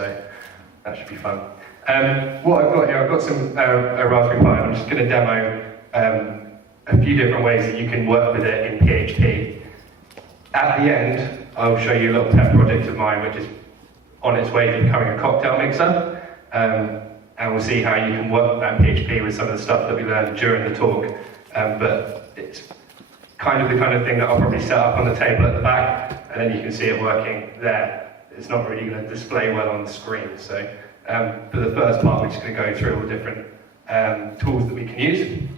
so that should be fun. What I've got here, I've got some a Raspberry Pi, and I'm just going to demo a few different ways that you can work with it in PHP. At the end, I'll show you a little pet project of mine, which is on its way to becoming a cocktail mixer, and we'll see how you can work that PHP with some of the stuff that we learned during the talk. But it's kind of the kind of thing that I'll probably set up on the table at the back, and then you can see it working there. It's not really going to display well on the screen. So for the first part, we're just going to go through all the different tools that we can use.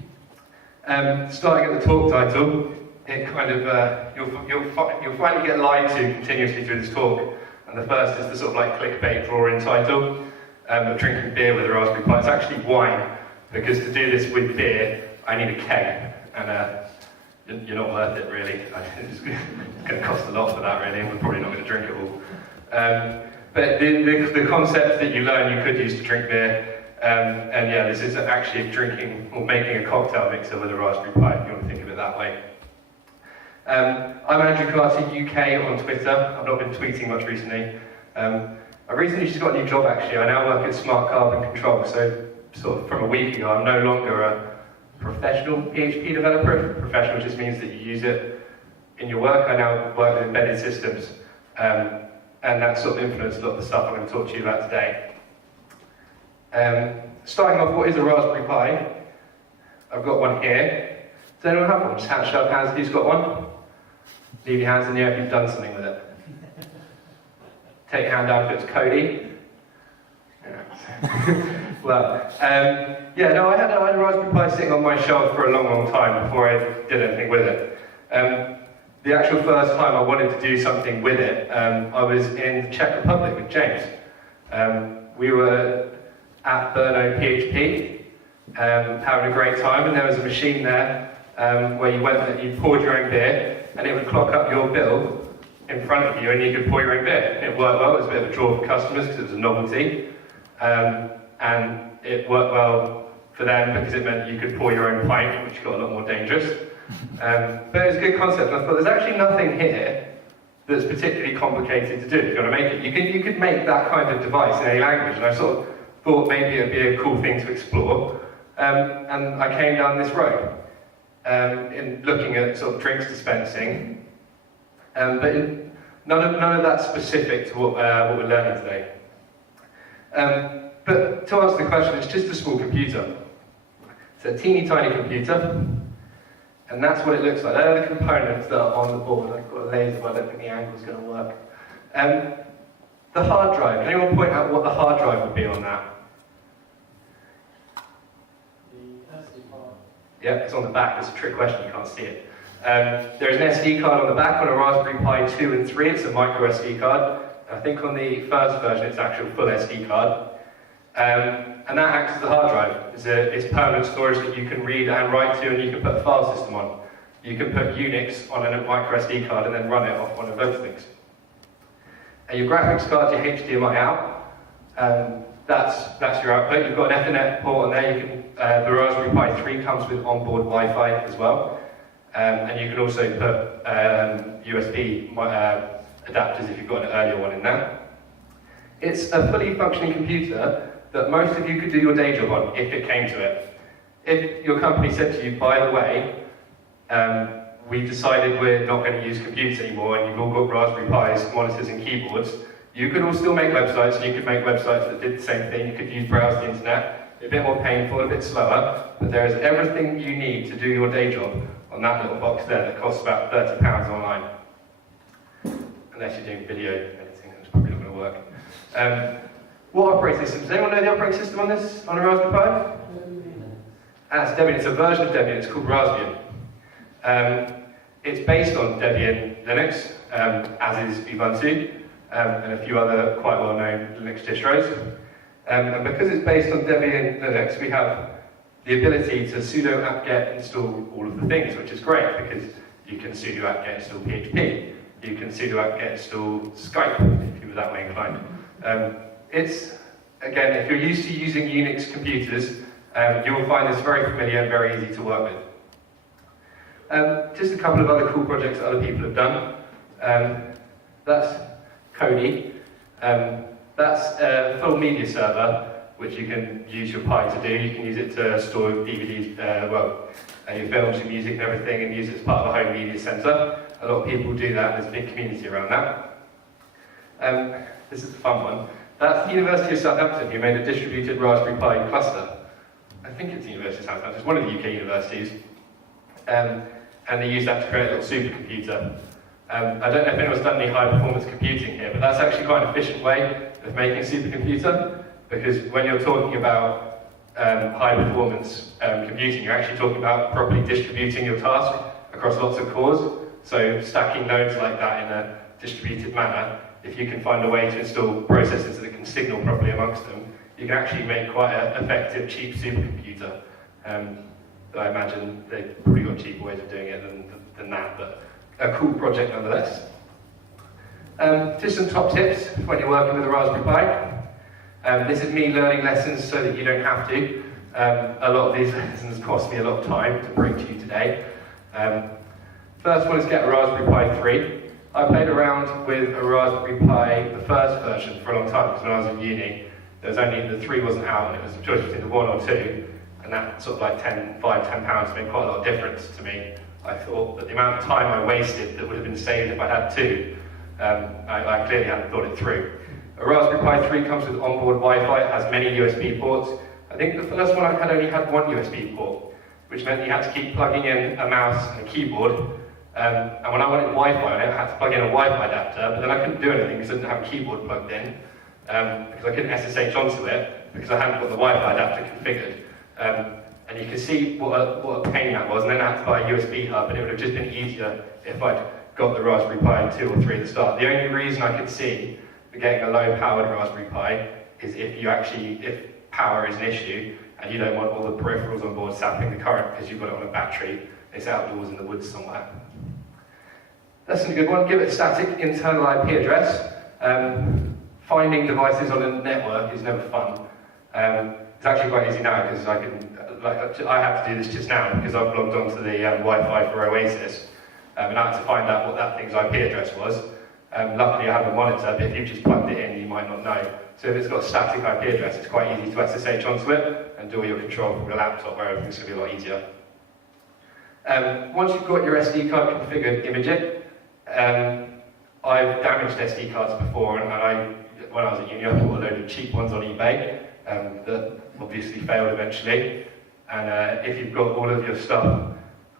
Starting at the talk title, it kind of you'll finally get lied to continuously through this talk. And the first is the sort of like clickbait drawing title of drinking beer with a Raspberry Pi. It's actually wine, because to do this with beer, I need a keg, and you're not worth it really. It's going to cost a lot for that really, and we're probably not going to drink it all. But the concept that you learn you could use to drink beer, and yeah, this is actually drinking or making a cocktail mixer with a Raspberry Pi, if you want to think of it that way. I'm Andrew Carty UK on Twitter. I've not been tweeting much recently. I recently just got a new job actually. I now work at Smart Carbon Control, so sort of from a week ago I'm no longer a professional PHP developer. Professional just means that you use it in your work. I now work with embedded systems, and that sort of influenced a lot of the stuff I'm going to talk to you about today. Starting off, what is a Raspberry Pi? I've got one here. Does anyone have one? Just show of hands who's got one. Leave your hands in the air if you've done something with it. Take your hand down if it's Cody. Yeah. Well, yeah, no, I had a Raspberry Pi sitting on my shelf for a long, long time before I did anything with it. The actual first time I wanted to do something with it, I was in the Czech Republic with James. We were at Brno PHP, having a great time, and there was a machine there where you went and you poured your own beer, and it would clock up your bill in front of you, and you could pour your own beer. It worked well. It was a bit of a draw for customers because it was a novelty, and it worked well for them because it meant you could pour your own pint, which got a lot more dangerous. But it was a good concept, and I thought there's actually nothing here that's particularly complicated to do. If you want to make it, you could make that kind of device in any language, and I sort of thought maybe it would be a cool thing to explore. And I came down this road in looking at sort of drinks dispensing, but none of that's specific to what we're learning today. But to answer the question, it's just a small computer. It's a teeny tiny computer, and that's what it looks like. They're the components that are on the board. I've got a laser, but I don't think the angle's going to work. The hard drive. Can anyone point out what the hard drive would be on that? The SD card. Yeah, it's on the back. It's a trick question, you can't see it. There's an SD card on the back on a Raspberry Pi 2 and 3. It's a micro SD card. I think on the first version it's actual full SD card. And that acts as the hard drive. It's permanent storage that you can read and write to, and you can put a file system on. You can put Unix on a micro SD card and then run it off one of those things. And your graphics card, your HDMI out, that's your output. You've got an Ethernet port on there. You can, the Raspberry Pi 3 comes with onboard Wi-Fi as well. And you can also put USB adapters if you've got an earlier one in there. It's a fully functioning computer that most of you could do your day job on if it came to it. If your company said to you, by the way, we decided we're not going to use computers anymore and you've all got Raspberry Pis, monitors and keyboards, you could all still make websites, and you could make websites that did the same thing. You could browse the internet, a bit more painful, a bit slower, but there is everything you need to do your day job on that little box there that costs about £30 online. Unless you're doing video editing, it's probably not going to work. What operating system? Does anyone know the operating system on this, on a Raspberry Pi? That's Debian. It's a version of Debian. It's called Raspbian. It's based on Debian Linux, as is Ubuntu, and a few other quite well-known Linux distros. And because it's based on Debian Linux, we have the ability to sudo apt-get install all of the things, which is great because you can sudo apt-get install PHP. You can sudo apt-get install Skype, if you were that way inclined. It's, again, if you're used to using Unix computers, you will find this very familiar and very easy to work with. Just a couple of other cool projects that other people have done. That's Kodi. That That's a full media server, which you can use your Pi to do. You can use it to store DVDs, your films, your music and everything, and use it as part of a home media centre. A lot of people do that, and there's a big community around that. This is a fun one. That's the University of Southampton, who made a distributed Raspberry Pi cluster. I think it's the University of Southampton, it's one of the UK universities. And they use that to create a little supercomputer. I don't know if anyone's done any high performance computing here, but that's actually quite an efficient way of making a supercomputer, because when you're talking about high performance computing, you're actually talking about properly distributing your task across lots of cores. So stacking nodes like that in a distributed manner, if you can find a way to install processors that can signal properly amongst them, you can actually make quite an effective, cheap supercomputer. I imagine they've probably got cheaper ways of doing it than that, but a cool project nonetheless. Just some top tips when you're working with a Raspberry Pi. This is me learning lessons so that you don't have to. A lot of these lessons cost me a lot of time to bring to you today. First one is get a Raspberry Pi 3. I played around with a Raspberry Pi, the first version, for a long time, because when I was in uni, the 3 wasn't out, and it was a choice between the 1 or 2, and that sort of like £10 made quite a lot of difference to me. I thought that the amount of time I wasted that would have been saved if I had 2, I clearly hadn't thought it through. A Raspberry Pi 3 comes with onboard Wi-Fi, it has many USB ports. I think the first one I had only had 1 USB port, which meant you had to keep plugging in a mouse and a keyboard. And when I wanted Wi-Fi on it, I had to plug in a Wi-Fi adapter, but then I couldn't do anything because I didn't have a keyboard plugged in, because I couldn't SSH onto it, because I hadn't got the Wi-Fi adapter configured. And you can see what a pain that was, and then I had to buy a USB hub, and it would have just been easier if I'd got the Raspberry Pi 2 or 3 at the start. The only reason I could see for getting a low-powered Raspberry Pi is if power is an issue, and you don't want all the peripherals on board sapping the current because you've got it on a battery, it's outdoors in the woods somewhere. That's a good one. Give it a static internal IP address. Finding devices on a network is never fun. It's actually quite easy now because I have to do this just now because I've logged onto the Wi-Fi for Oasis, and I had to find out what that thing's IP address was. Luckily I have a monitor, but if you've just plugged it in, you might not know. So if it's got a static IP address, it's quite easy to SSH onto it and do all your control from your laptop, where everything's going to be a lot easier. Once you've got your SD card configured, image it. I've damaged SD cards before, and when I was at uni, I bought a load of cheap ones on eBay that obviously failed eventually. And if you've got all of your stuff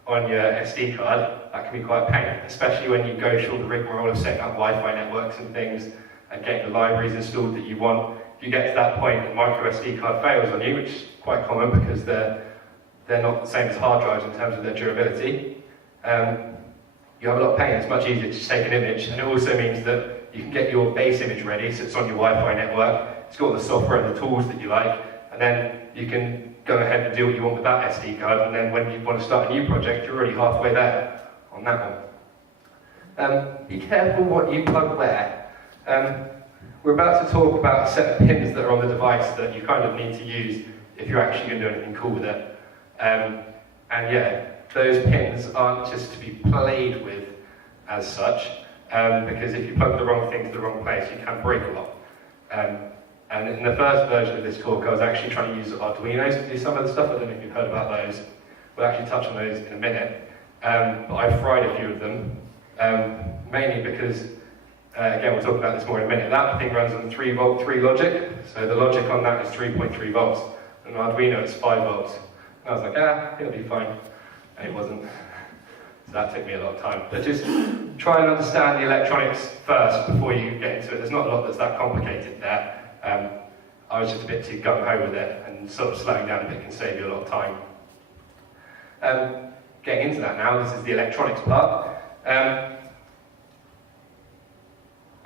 on your SD card, that can be quite a pain, especially when you go through the rigmarole of setting up Wi-Fi networks and things and getting the libraries installed that you want. If you get to that point and micro SD card fails on you, which is quite common because they're not the same as hard drives in terms of their durability, you have a lot of pain. It's much easier to just take an image, and it also means that you can get your base image ready, so it's on your Wi-Fi network, it's got all the software and the tools that you like, and then you can go ahead and do what you want with that SD card, and then when you want to start a new project, you're already halfway there on that one. Be careful what you plug where. We're about to talk about a set of pins that are on the device that you kind of need to use if you're actually going to do anything cool with it. And yeah, those pins aren't just to be played with as such, because if you plug the wrong thing to the wrong place, you can break a lot. And in the first version of this talk, I was actually trying to use Arduinos to do some of the stuff. I don't know if you've heard about those. We'll actually touch on those in a minute. But I fried a few of them, mainly because, again, we'll talk about this more in a minute. That thing runs on 3 volt 3 logic, so the logic on that is 3.3 volts. And Arduino is 5 volts. And I was like, it'll be fine. And it wasn't. So that took me a lot of time. But just try and understand the electronics first before you get into it. There's not a lot that's that complicated there. I was just a bit too gung-ho with it, and sort of slowing down a bit can save you a lot of time. Getting into that now, this is the electronics part. I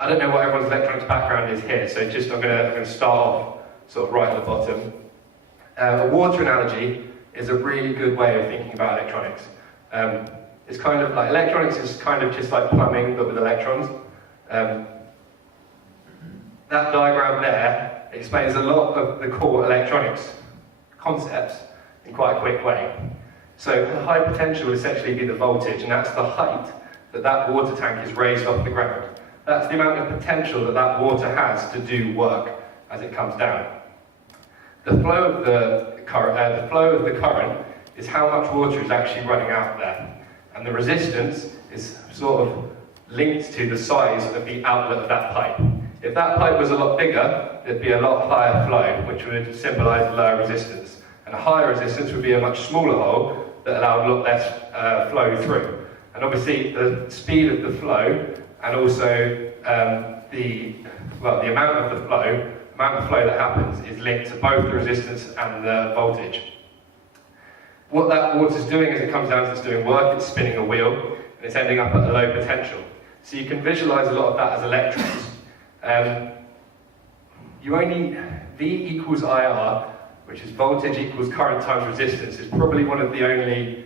don't know what everyone's electronics background is here, so just I'm going to start off sort of right at the bottom. A water analogy is a really good way of thinking about electronics. It's kind of like, electronics is kind of just like plumbing, but with electrons. That diagram there explains a lot of the core electronics concepts in quite a quick way. So the high potential would essentially be the voltage, and that's the height that that water tank is raised off the ground. That's the amount of potential that that water has to do work as it comes down. The flow of the current is how much water is actually running out there. And the resistance is sort of linked to the size of the outlet of that pipe. If that pipe was a lot bigger, there'd be a lot higher flow, which would symbolise lower resistance. And a higher resistance would be a much smaller hole that allowed a lot less flow through. And obviously, the speed of the flow and also the amount of the flow that happens is linked to both the resistance and the voltage. What that water's doing as it comes down, it's doing work, it's spinning a wheel, and it's ending up at a low potential. So you can visualize a lot of that as electrons. V equals IR, which is voltage equals current times resistance, is probably one of the only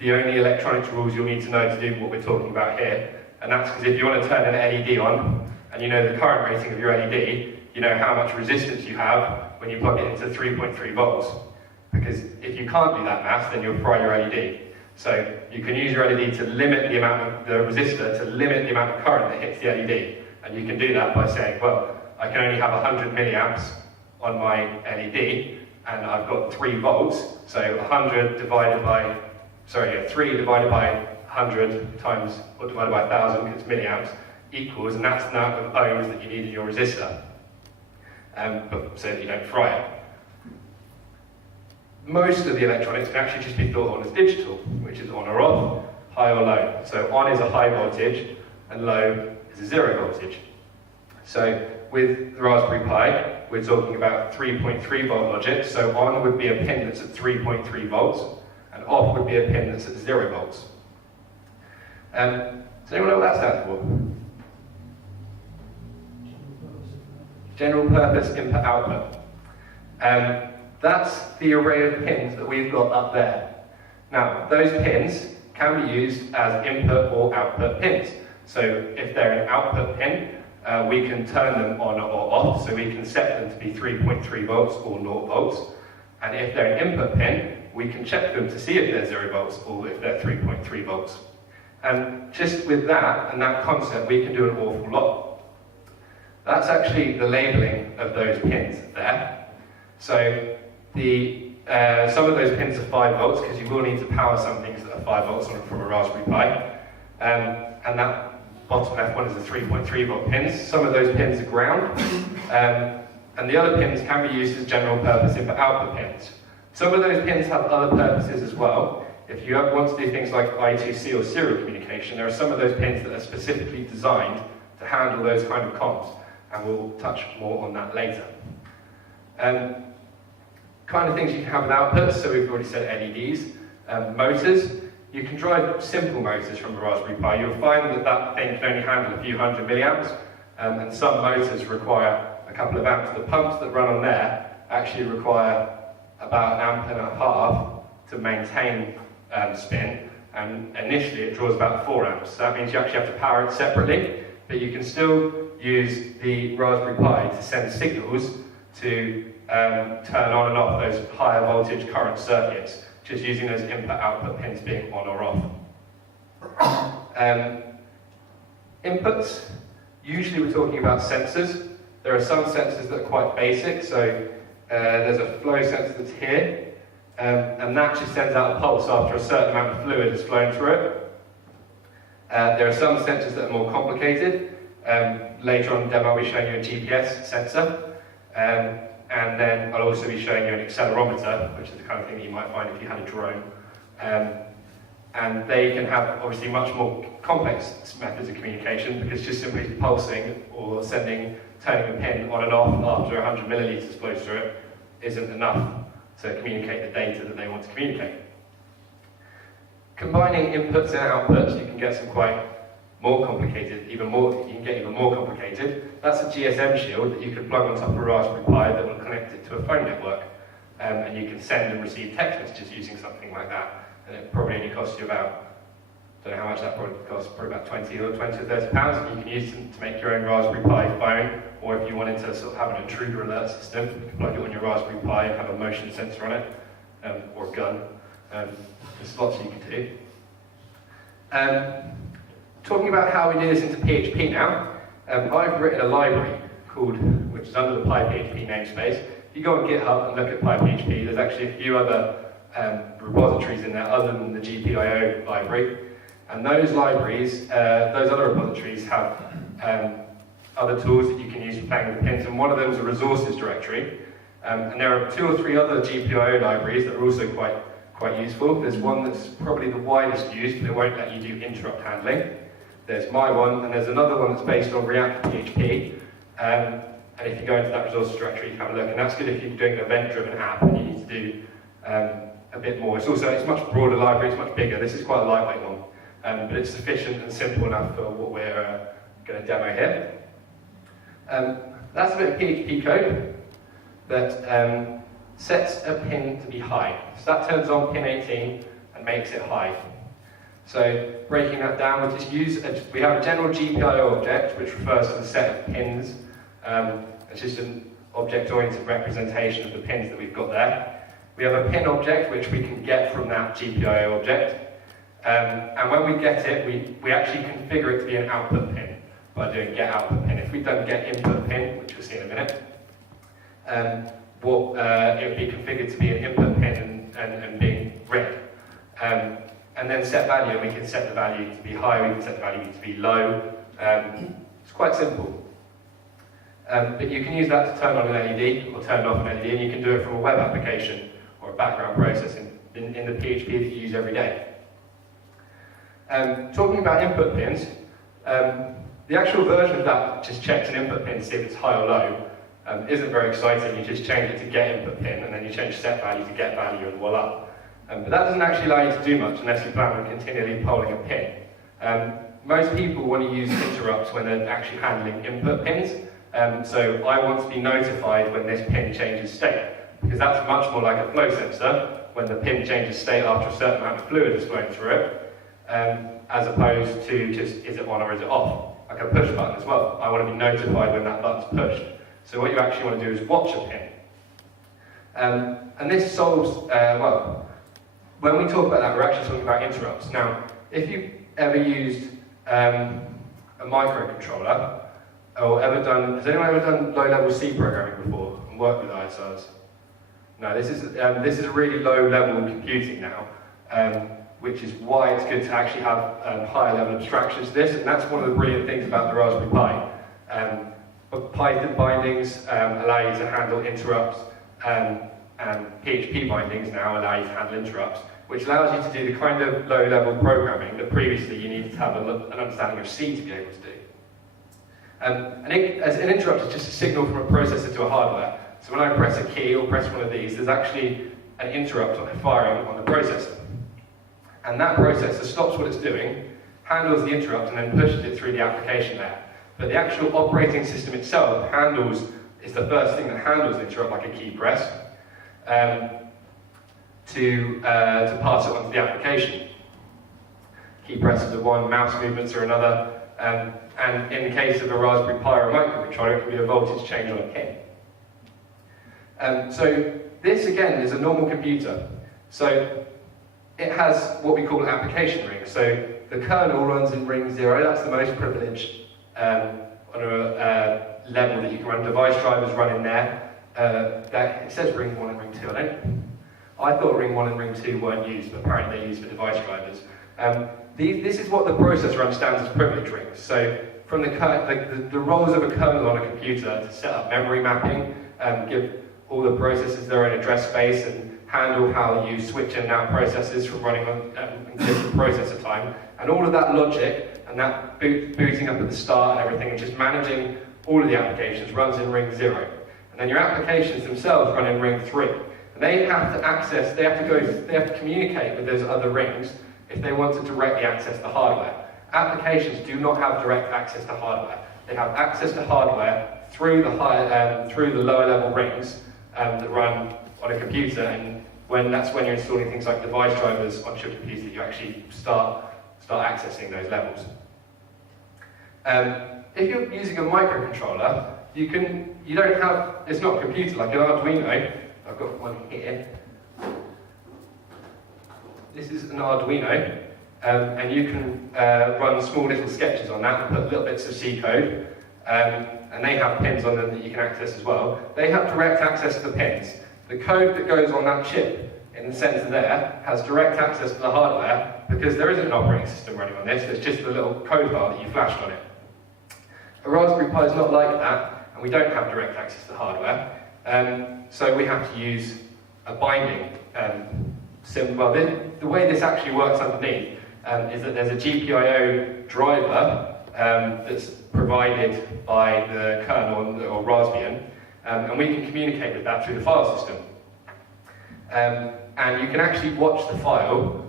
electronics rules you'll need to know to do what we're talking about here. And that's because if you want to turn an LED on, and you know the current rating of your LED, you know how much resistance you have when you plug it into 3.3 volts. Because if you can't do that math, then you'll fry your LED. So you can use your LED to limit the amount of the resistor, to limit the amount of current that hits the LED. And you can do that by saying, well, I can only have 100 milliamps on my LED, and I've got 3 volts. So 3 divided by 100 times, or divided by 1,000, because it's milliamps, equals, and that's the amount of ohms that you need in your resistor, so that you don't fry it. Most of the electronics can actually just be thought of as digital, which is on or off, high or low. So on is a high voltage, and low is a 0 voltage. So with the Raspberry Pi, we're talking about 3.3 volt logic. So on would be a pin that's at 3.3 volts, and off would be a pin that's at 0 volts. Does anyone know what that stands for? General purpose input output. That's the array of pins that we've got up there. Now, those pins can be used as input or output pins. So if they're an output pin, we can turn them on or off, so we can set them to be 3.3 volts or 0 volts. And if they're an input pin, we can check them to see if they're 0 volts or if they're 3.3 volts. And just with that and that concept, we can do an awful lot. That's actually the labeling of those pins there. So some of those pins are 5 volts, because you will need to power some things that are 5 volts from a Raspberry Pi. And that bottom left one is the 3.3 volt pins. Some of those pins are ground. And the other pins can be used as general purpose input-output pins. Some of those pins have other purposes as well. If you want to do things like I2C or serial communication, there are some of those pins that are specifically designed to handle those kind of comms. And we'll touch more on that later. Kind of things you can have with outputs, so we've already said LEDs. Motors, you can drive simple motors from a Raspberry Pi. You'll find that that thing can only handle a few hundred milliamps, and some motors require a couple of amps. The pumps that run on there actually require about 1.5 amps to maintain spin, and initially it draws about 4 amps. So that means you actually have to power it separately, but you can still use the Raspberry Pi to send signals to turn on and off those higher voltage current circuits, just using those input-output pins being on or off. Inputs, usually we're talking about sensors. There are some sensors that are quite basic, so there's a flow sensor that's here, and that just sends out a pulse after a certain amount of fluid has flown through it. There are some sensors that are more complicated. Later on in the demo I'll be showing you a GPS sensor. And then I'll also be showing you an accelerometer, which is the kind of thing that you might find if you had a drone. And they can have obviously much more complex methods of communication, because just simply pulsing or turning a pin on and off after 100 milliliters flows through it isn't enough to communicate the data that they want to communicate. Combining inputs and outputs, you can get some quite more complicated, you can get even more complicated. That's a GSM shield that you can plug on top of a Raspberry Pi that will connect it to a phone network. And you can send and receive text messages using something like that. And it probably only costs you about, I don't know how much that probably costs, probably about 20 or 30 pounds. You can use it to make your own Raspberry Pi phone, or if you wanted to sort of have an intruder alert system, you can plug it on your Raspberry Pi and have a motion sensor on it, or a gun. There's lots you can do. Talking about how we do this into PHP now, I've written a library which is under the PyPHP namespace. If you go on GitHub and look at PyPHP, there's actually a few other repositories in there other than the GPIO library. And those libraries, those other repositories have other tools that you can use for playing with pins, and one of them is a resources directory. And there are 2 or 3 other GPIO libraries that are also quite useful. There's one that's probably the widest used, but it won't let you do interrupt handling. There's my one, and there's another one that's based on React PHP. And if you go into that resources directory, you can have a look. And that's good if you're doing an event-driven app and you need to do a bit more. It's much broader library, it's much bigger. This is quite a lightweight one, but it's sufficient and simple enough for what we're going to demo here. That's a bit of PHP code that sets a pin to be high. So that turns on pin 18 and makes it high. So breaking that down, we have a general GPIO object which refers to the set of pins. It's just an object-oriented representation of the pins that we've got there. We have a pin object which we can get from that GPIO object. And when we get it, we actually configure it to be an output pin by doing get output pin. If we've done get input pin, which we'll see in a minute, it would be configured to be an input pin and being read. And then set value, and we can set the value to be high, we can set the value to be low. It's quite simple. But you can use that to turn on an LED or turn off an LED, and you can do it from a web application or a background process in the PHP that you use every day. Talking about input pins, the actual version of that just checks an input pin to see if it's high or low. Isn't very exciting. You just change it to get input pin, and then you change set value to get value, and voila. But that doesn't actually allow you to do much unless you plan on continually polling a pin. Most people want to use interrupts when they're actually handling input pins. So I want to be notified when this pin changes state, because that's much more like a flow sensor, when the pin changes state after a certain amount of fluid is flowing through it, as opposed to just is it on or is it off, like a push button as well. I want to be notified when that button's pushed. So what you actually want to do is watch a pin. And this solves, when we talk about that, we're actually talking about interrupts. Now, if you've ever used a microcontroller, or has anyone ever done low-level C programming before and worked with ISRs? No, this is a really low-level computing now, which is why it's good to actually have higher-level abstractions to this, and that's one of the brilliant things about the Raspberry Pi. Python bindings allow you to handle interrupts, and PHP bindings now allow you to handle interrupts, which allows you to do the kind of low-level programming that previously you needed to have an understanding of C to be able to do. As an interrupt is just a signal from a processor to a hardware. So when I press a key or press one of these, there's actually an interrupt firing on the processor. And that processor stops what it's doing, handles the interrupt, and then pushes it through the application layer. But the actual operating system itself is the first thing that handles the interrupt, like a key press, to pass it on to the application. Key presses are one, mouse movements are another, and in the case of a Raspberry Pi or a microcontroller, it can be a voltage change on a pin. So this, again, is a normal computer. So it has what we call an application ring. So the kernel runs in ring 0. That's the most privileged on a level that you can run. Device drivers run in there. It says ring 1 and ring 2. I thought ring 1 and ring 2 weren't used, but apparently they're used for device drivers. This is what the processor understands as privilege rings. So from the roles of a kernel on a computer to set up memory mapping, give all the processors their own address space, and handle how you switch in and out processors from running on different processor time, and all of that logic and that booting up at the start and everything, and just managing all of the applications runs in ring 0. And then your applications themselves run in ring 3. And they have to communicate with those other rings if they want to directly access the hardware. Applications do not have direct access to hardware. They have access to hardware through the lower level rings that run on a computer, and that's when you're installing things like device drivers onto your computer, you actually start accessing those levels. If you're using a microcontroller, it's not a computer like an Arduino. I've got one here. This is an Arduino. and you can run small little sketches on that and put little bits of C code, and they have pins on them that you can access as well. They have direct access to the pins. The code that goes on that chip in the centre there has direct access to the hardware because there isn't an operating system running on this, there's just a little code file that you flashed on it. A Raspberry Pi is not like that, and we don't have direct access to the hardware, so we have to use a binding symbol. The way this actually works underneath is that there's a GPIO driver that's provided by the kernel or Raspbian, and we can communicate with that through the file system. And you can actually watch the file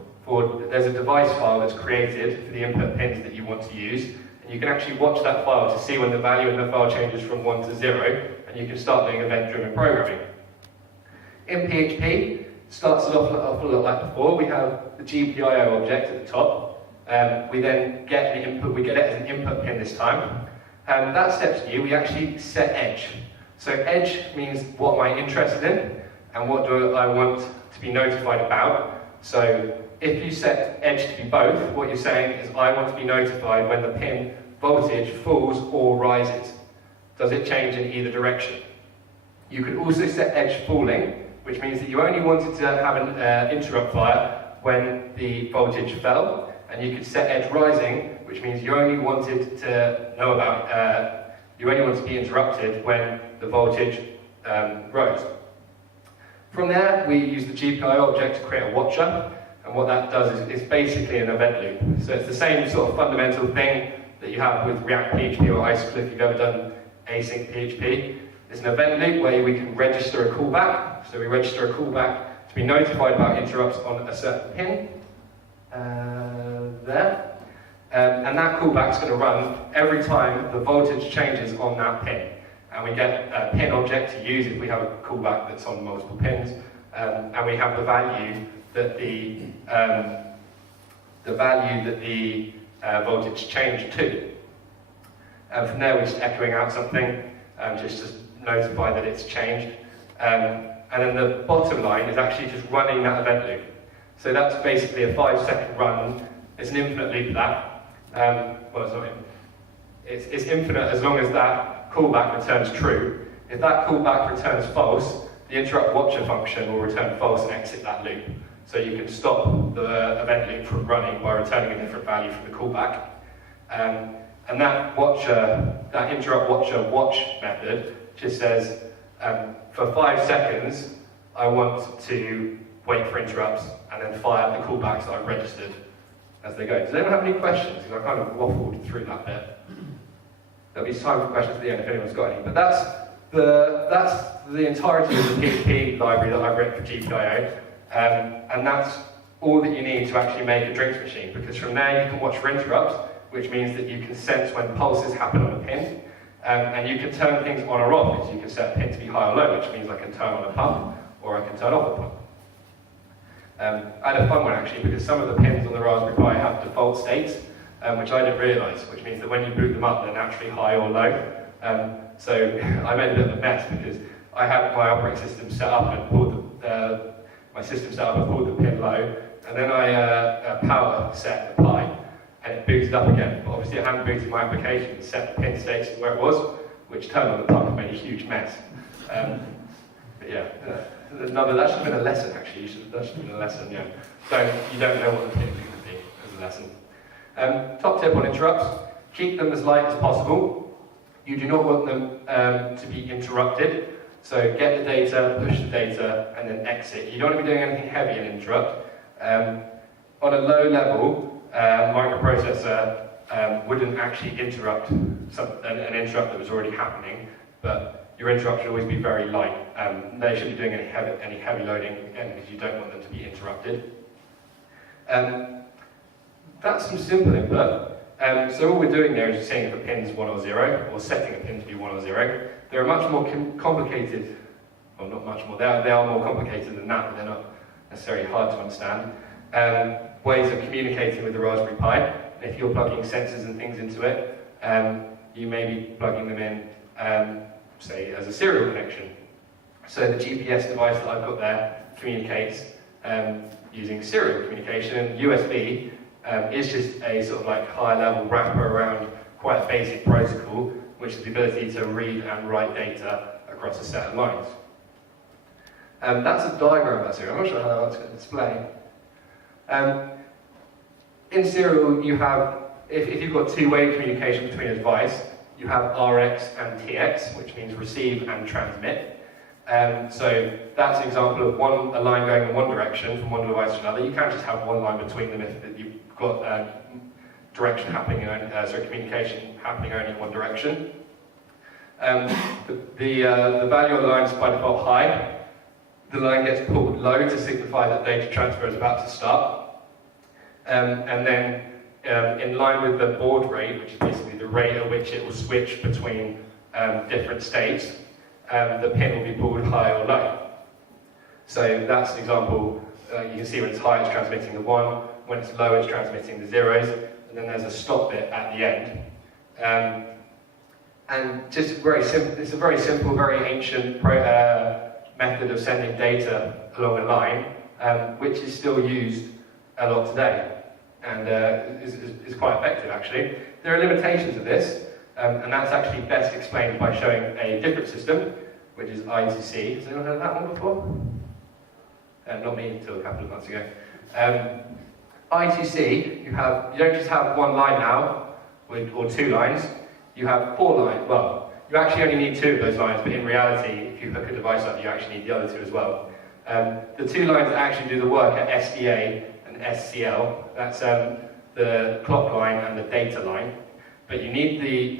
there's a device file that's created for the input pins that you want to use, and you can actually watch that file to see when the value in the file changes from 1 to 0, and you can start doing event-driven programming. In PHP, starts it off a little like before. We have the GPIO object at the top. We then get the input, we get it as an input pin this time. That step's new, we actually set edge. So edge means what am I interested in, and what do I want to be notified about. So if you set edge to be both, what you're saying is I want to be notified when the pin voltage falls or rises. Does it change in either direction? You could also set edge falling, which means that you only wanted to have an interrupt fire when the voltage fell, and you could set edge rising, which means you only wanted to know about, you only want to be interrupted when the voltage rose. From there, we use the GPIO object to create a watcher, and what that does is basically an event loop. So it's the same sort of fundamental thing that you have with React PHP or Icicle if you've ever done async PHP. It's an event loop where we can register a callback. So we register a callback to be notified about interrupts on a certain pin. There. And that callback is going to run every time the voltage changes on that pin. And we get a pin object to use if we have a callback that's on multiple pins. And we have the value that the voltage changed to. And from there we're just echoing out something, just to notify that it's changed. And then the bottom line is actually just running that event loop. So that's basically a 5-second run. It's an infinite loop of that. Well, it's not. It's infinite as long as that callback returns true. If that callback returns false, the interrupt watcher function will return false and exit that loop. So you can stop the event loop from running by returning a different value from the callback. And that watcher, that interrupt watcher watch method just says, for 5 seconds, I want to wait for interrupts and then fire the callbacks that I've registered as they go. Does anyone have any questions? Because I kind of waffled through that bit. There'll be time for questions at the end if anyone's got any. But that's the entirety of the PHP library that I've written for GPIO. And that's all that you need to actually make a drinks machine, because from there you can watch for interrupts, which means that you can sense when pulses happen on a pin, and you can turn things on or off, because you can set a pin to be high or low, which means I can turn on a pump, or I can turn off a pump. I had a fun one actually, because some of the pins on the Raspberry Pi have default states, which I didn't realise, which means that when you boot them up, they're naturally high or low. So I made a bit of a mess, because I had my operating system set up and pulled the pin low, and then I power set the Pi, and it booted up again. But obviously I hadn't booted my application and set the pin states to where it was, which turned on the pump and made a huge mess. But yeah, that should have been a lesson actually. That should have been a lesson, yeah. So you don't know what the pin's going to be as a lesson. Top tip on interrupts, keep them as light as possible. You do not want them to be interrupted. So get the data, push the data, and then exit. You don't want to be doing anything heavy in interrupt. On a low level, microprocessor wouldn't actually interrupt an interrupt that was already happening, but your interrupt should always be very light. They shouldn't be doing any heavy loading, again, because you don't want them to be interrupted. That's some simple input. So all we're doing there is just seeing if a pin's 1 or 0, or setting a pin to be 1 or 0. There are much more complicated, well not much more, they are more complicated than that, but they're not necessarily hard to understand, ways of communicating with the Raspberry Pi. If you're plugging sensors and things into it, you may be plugging them in, say, as a serial connection. So the GPS device that I've got there communicates using serial communication, and USB is just a sort of like high-level wrapper around quite a basic protocol, which is the ability to read and write data across a set of lines. That's a diagram that's here. I'm not sure how that's going to display. In serial, you have, if you've got two-way communication between a device, you have RX and TX, which means receive and transmit. So that's an example of a line going in one direction from one device to another. You can't just have one line between them if you've got direction happening, communication happening only in one direction. The value of the line is by default high. The line gets pulled low to signify that data transfer is about to start. And then in line with the baud rate, which is basically the rate at which it will switch between different states, the pin will be pulled high or low. So that's an example. You can see when it's high, it's transmitting the 1. When it's low, it's transmitting the 0s. And then there's a stop bit at the end. And just very simple. It's a very simple, very ancient method of sending data along a line, which is still used a lot today, and is quite effective actually. There are limitations of this, and that's actually best explained by showing a different system, which is I2C. Has anyone heard of that one before? Not me until a couple of months ago. I2C, you don't just have one line now, or two lines, you have 4 lines. Well, you actually only need 2 of those lines, but in reality, if you hook a device up, you actually need the other 2 as well. The 2 lines that actually do the work are SDA and SCL. That's the clock line and the data line. But you need the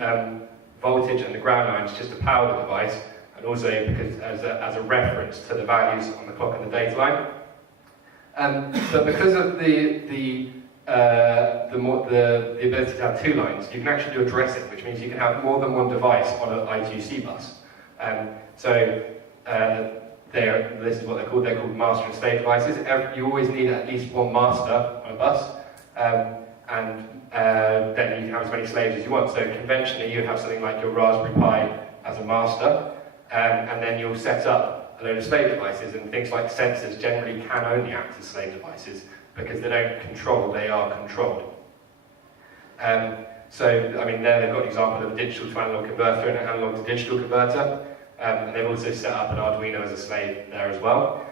voltage and the ground lines just to power the device, and also because as a reference to the values on the clock and the data line. But because of the ability to have 2 lines, you can actually do addressing, which means you can have more than one device on an I2C bus. This is what they're called. They're called master and slave devices. You always need at least one master on a bus, and then you can have as many slaves as you want. So conventionally, you'd have something like your Raspberry Pi as a master, and then you'll set up a load of slave devices, and things like sensors generally can only act as slave devices because they don't control, they are controlled. So, I mean, there they've got an example of a digital to analog converter and an analog to digital converter. And they've also set up an Arduino as a slave there as well.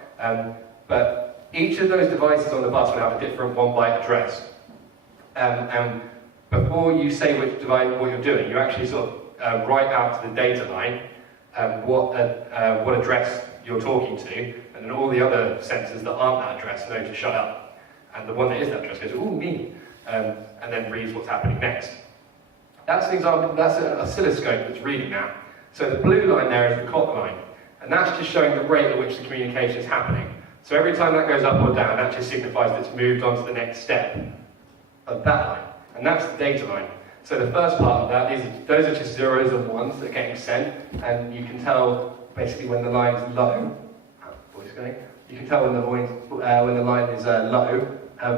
But each of those devices on the bus will have a different 1-byte address. And before you say which device, what you're doing, you actually sort of write out to the data line what address you're talking to, and then all the other sensors that aren't that address know to shut up. And the one that is that address goes, ooh, me, and then reads what's happening next. That's an example, that's an oscilloscope that's reading now. So the blue line there is the clock line, and that's just showing the rate at which the communication is happening. So every time that goes up or down, that just signifies that it's moved on to the next step of that line, and that's the data line. So the first part of that, those are just 0s and 1s that are getting sent, and you can tell basically when the line's low, voice going, you can tell when the line is low,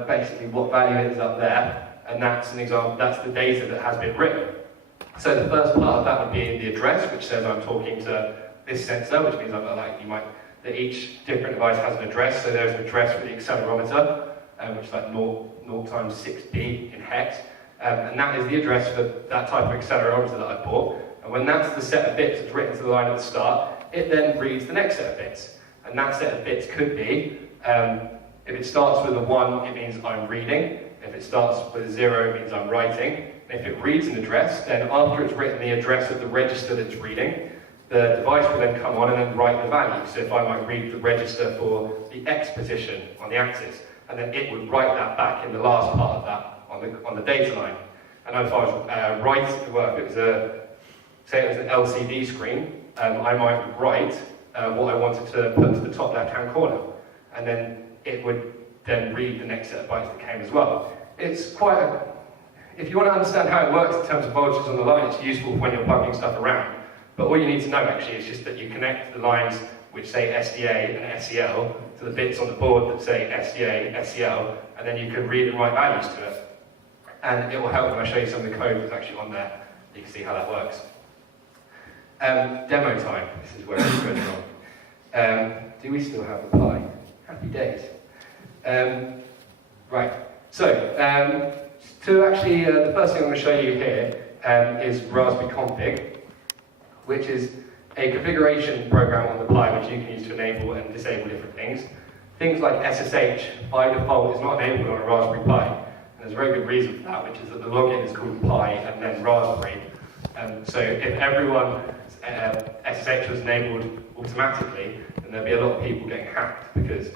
basically what value it is up there, and that's an example, that's the data that has been written. So the first part of that would be the address, which says I'm talking to this sensor, which means that each different device has an address. So there's an address for the accelerometer, which is like 0 times 6b in hex, and that is the address for that type of accelerometer that I bought. And when that's the set of bits that's written to the line at the start, it then reads the next set of bits. And that set of bits could be, if it starts with a 1, it means I'm reading. If it starts with a 0, it means I'm writing. And if it reads an address, then after it's written the address of the register that's reading, the device will then come on and then write the value. So if I might read the register for the X position on the axis, and then it would write that back in the last part of that on the data line. And if I was writing, well, if it was say it was an LCD screen, I might write what I wanted to put to the top left-hand corner, and then it would then read the next set of bytes that came as well. It's quite if you want to understand how it works in terms of voltages on the line, it's useful when you're plugging stuff around. But all you need to know actually is just that you connect the lines which say SDA and SCL to the bits on the board that say SDA, SCL, and then you can read and write values to it. And it will help when I show you some of the code that's actually on there. You can see how that works. Demo time. This is where it's going on. Do we still have the pie? Happy days. Right. To actually, the first thing I'm going to show you here is Raspberry Config, which is a configuration program on the Pi which you can use to enable and disable different things. Things like SSH by default is not enabled on a Raspberry Pi, and there's a very good reason for that, which is that the login is called Pi and then Raspberry. So if everyone SSH was enabled automatically, then there'd be a lot of people getting hacked because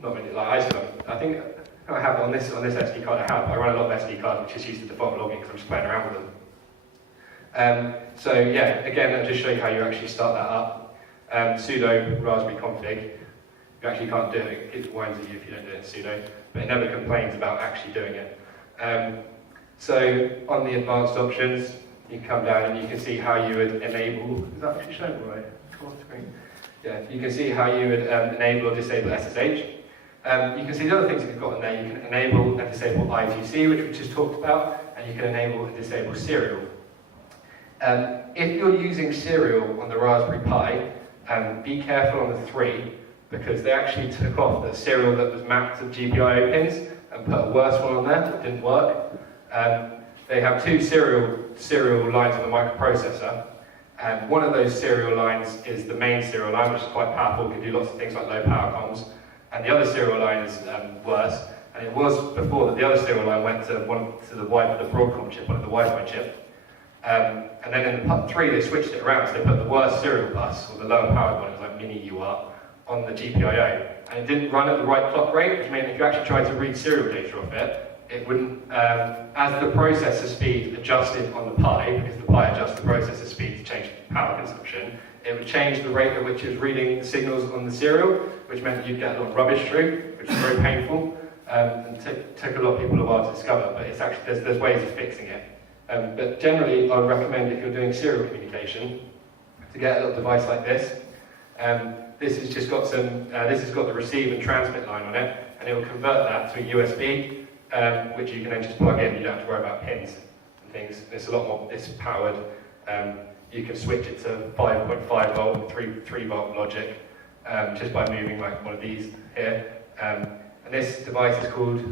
not many, like I think I have on this SD card I run a lot of SD cards which just use the default login because I'm just playing around with them. So yeah, again, I'll just show you how you actually start that up. Sudo Raspberry config. You actually can't do it, it whines at you if you don't do it in sudo, but it never complains about actually doing it. So on the advanced options, you can come down and you can see how you would enable, is that actually shown right? Come on screen. Yeah, you can see how you would enable or disable SSH. You can see the other things that you've got in there. You can enable and disable I2C, which we just talked about, and you can enable and disable serial. If you're using serial on the Raspberry Pi, be careful on the 3, because they actually took off the serial that was mapped to GPIO pins and put a worse one on there that didn't work. They have two serial lines on the microprocessor, and one of those serial lines is the main serial line, which is quite powerful, can do lots of things like low power comms, and the other serial line is worse, and it was before that the other serial line went to the Broadcom chip, one of the Wi-Fi chip. And then in the PUT 3 they switched it around, so they put the worst serial bus, or the lower powered one, it was like mini UART, on the GPIO, and it didn't run at the right clock rate, which meant if you actually tried to read serial data off it, it wouldn't, as the processor speed adjusted on the Pi, because the Pi adjusts the processor speed to change power consumption, it would change the rate at which it was reading the signals on the serial, which meant that you'd get a lot of rubbish through, which is very painful, and took a lot of people a while to discover, but it's actually, there's ways of fixing it. But generally, I would recommend if you're doing serial communication, to get a little device like this. This has just got some, this has got the receive and transmit line on it, and it will convert that to a USB, which you can then just plug in. You don't have to worry about pins and things. It's a lot more, it's powered. You can switch it to 5.5 volt, 3 volt logic, just by moving like one of these here. And this device is called,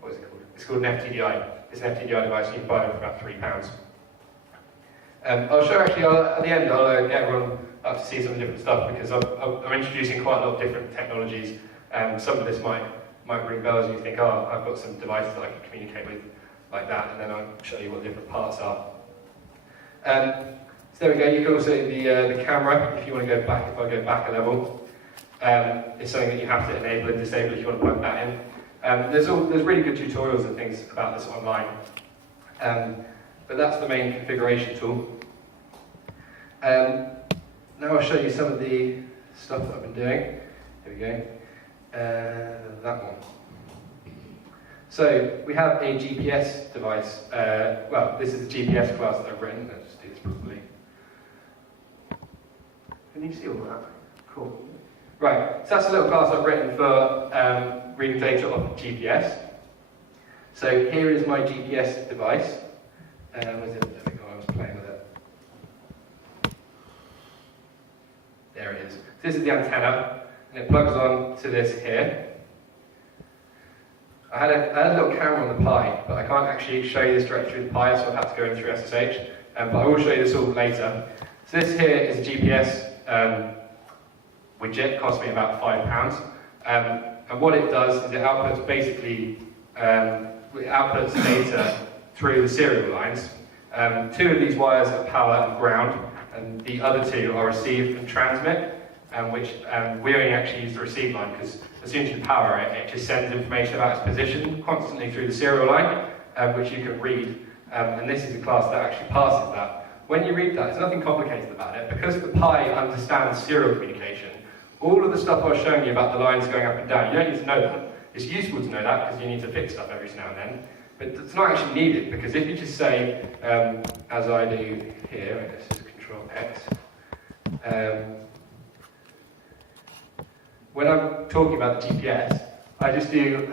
what is it called? It's called an FTDI. It's an FTDI device, you can buy it for about £3. I'll show actually, at the end, I'll get everyone up to see some different stuff, because I'm introducing quite a lot of different technologies. Some of this might ring bells and you think, oh, I've got some devices that I can communicate with like that, and then I'll show you what different parts are. So there we go, you can also, the camera, if you want to go back, if I go back a level, is something that you have to enable and disable if you want to plug that in. There's really good tutorials and things about this online, but that's the main configuration tool. Now I'll show you some of the stuff that I've been doing. Here we go. That one. So we have a GPS device. Well, this is the GPS class that I've written. Let's just do this properly. Can you see all that? Cool. Right, so that's a little class I've written for reading data off GPS. So here is my GPS device. Where's it? There we go, I was playing with it. There it is. This is the antenna, and it plugs on to this here. I had a little camera on the Pi, but I can't actually show you this directly through the Pi, so I've had to go in through SSH. But I will show you this all later. So this here is a GPS widget, cost me about £5. And what it does is it outputs basically, it outputs data through the serial lines. Two of these wires are power and ground, and the other two are receive and transmit, which we only actually use the receive line because as soon as you power it, it just sends information about its position constantly through the serial line, which you can read. And this is a class that actually passes that. When you read that, there's nothing complicated about it. Because the Pi understands serial communication, all of the stuff I was showing you about the lines going up and down, you don't need to know that. It's useful to know that because you need to fix stuff every now and then. But it's not actually needed, because if you just say, as I do here, this is Control X, when I'm talking about the GPS, I just do,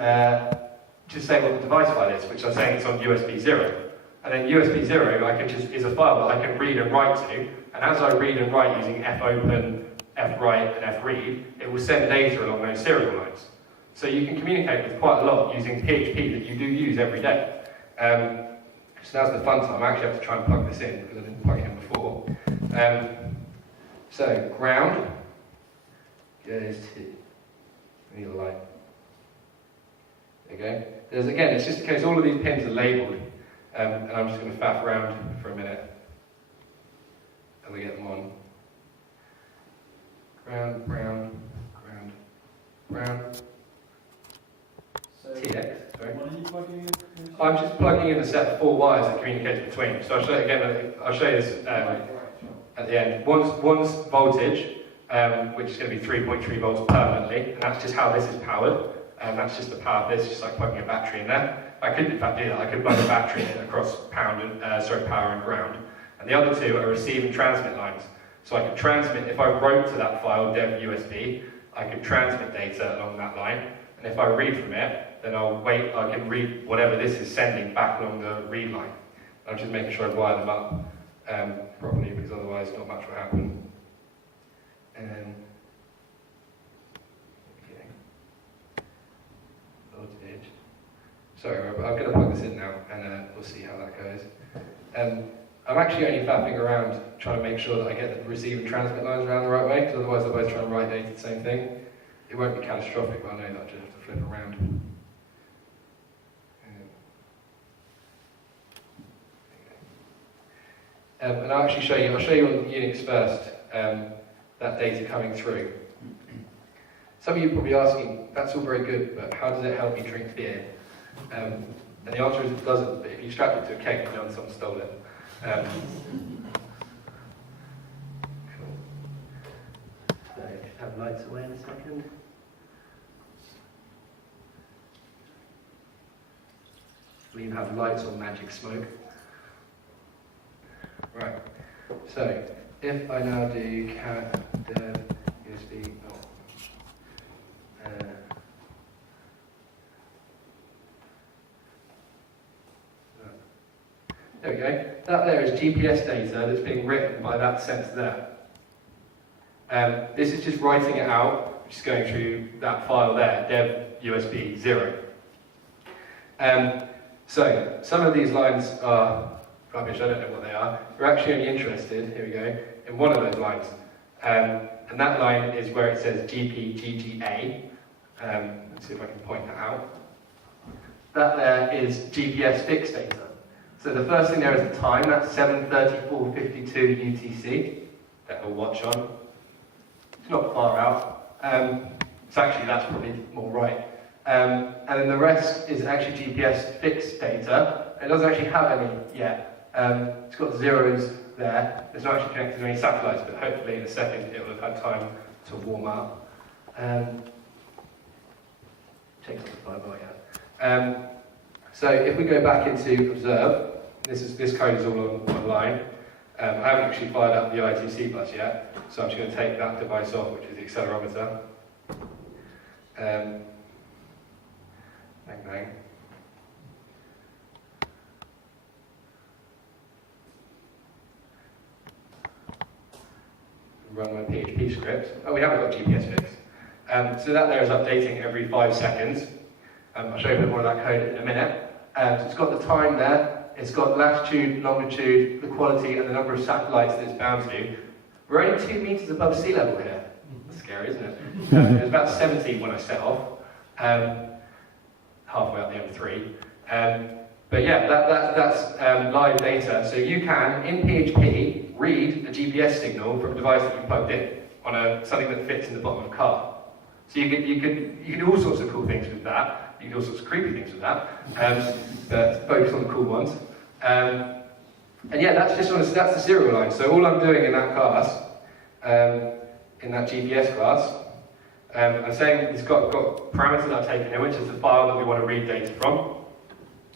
just say what the device file is, which I'm saying it's on USB 0. And then USB 0 is a file that I can read and write to, and as I read and write using fopen, fwrite, and fread, it will send data along those serial lines. So you can communicate with quite a lot using PHP that you do use every day. So now's the fun time. I actually have to try and plug this in because I didn't plug it in before. So ground goes to, I need a light. There you go. There's, again, it's just in case all of these pins are labelled, and I'm just going to faff around for a minute and we get them on. Ground, ground, ground, ground. So, TX, sorry. what are you plugging in? I'm just plugging in a set of 4 wires that communicate between. So I'll show you again. I'll show you this at the end. One's voltage, which is going to be 3.3 volts permanently, and that's just how this is powered. That's just the power of this, just like plugging a battery in there. I could, in fact, do that. I could plug a battery in across power and ground. And the other 2 are receive and transmit lines. So I could transmit, if I wrote to that file dev USB, I could transmit data along that line. And if I read from it, then I can read whatever this is sending back along the read line. I'm just making sure I wire them up properly, because otherwise not much will happen. And then, voltage. Sorry, I'm going to plug this in now, and we'll see how that goes. I'm actually only faffing around trying to make sure that I get the receive and transmit lines around the right way, because otherwise I'll both try and write data the same thing. It won't be catastrophic, but I know that I just have to flip around. And I'll actually show you on Unix first, that data coming through. Some of you are probably asking, that's all very good, but how does it help you drink beer? And the answer is it doesn't, but if you strap it to a keg, you know someone stole it. Cool. So, just have lights away in a second. We even have lights on magic smoke. Right, so if I now do cat dev USB, there we go. That there is GPS data that's being written by that sensor there. This is just writing it out, just going through that file there, dev USB 0. So some of these lines are rubbish, I don't know what they are. We're actually only interested, here we go, in one of those lines. And that line is where it says GPGGA. Let's see if I can point that out. That there is GPS fixed data. So the first thing there is the time, that's 7:34:52 UTC, that we'll watch on. It's not far out. So actually that's probably more right. And then the rest is actually GPS fixed data. It doesn't actually have any yet. It's got zeros there. It's not actually connected to any satellites, but hopefully in a second it will have had time to warm up. Takes up the 5 bar, yeah. So if we go back into Observe, this code is all online. I haven't actually fired up the I2C bus yet, so I'm just going to take that device off, which is the accelerometer. Bang bang. Run my PHP script. Oh, we haven't got GPS fix. So that there is updating every 5 seconds. I'll show you a bit more of that code in a minute. So it's got the time there, it's got latitude, longitude, the quality, and the number of satellites that it's bound to. We're only 2 meters above sea level here. That's scary, isn't it? It was about 70 when I set off, halfway up the M3. But yeah, that's live data. So you can, in PHP, read a GPS signal from a device that you plugged in on something that fits in the bottom of a car. So you can do all sorts of cool things with that. You can do all sorts of creepy things with that. But focus on the cool ones. And yeah, that's the serial line. So all I'm doing in that class, in that GPS class, I'm saying it's got parameters that I've taken here, which is the file that we want to read data from.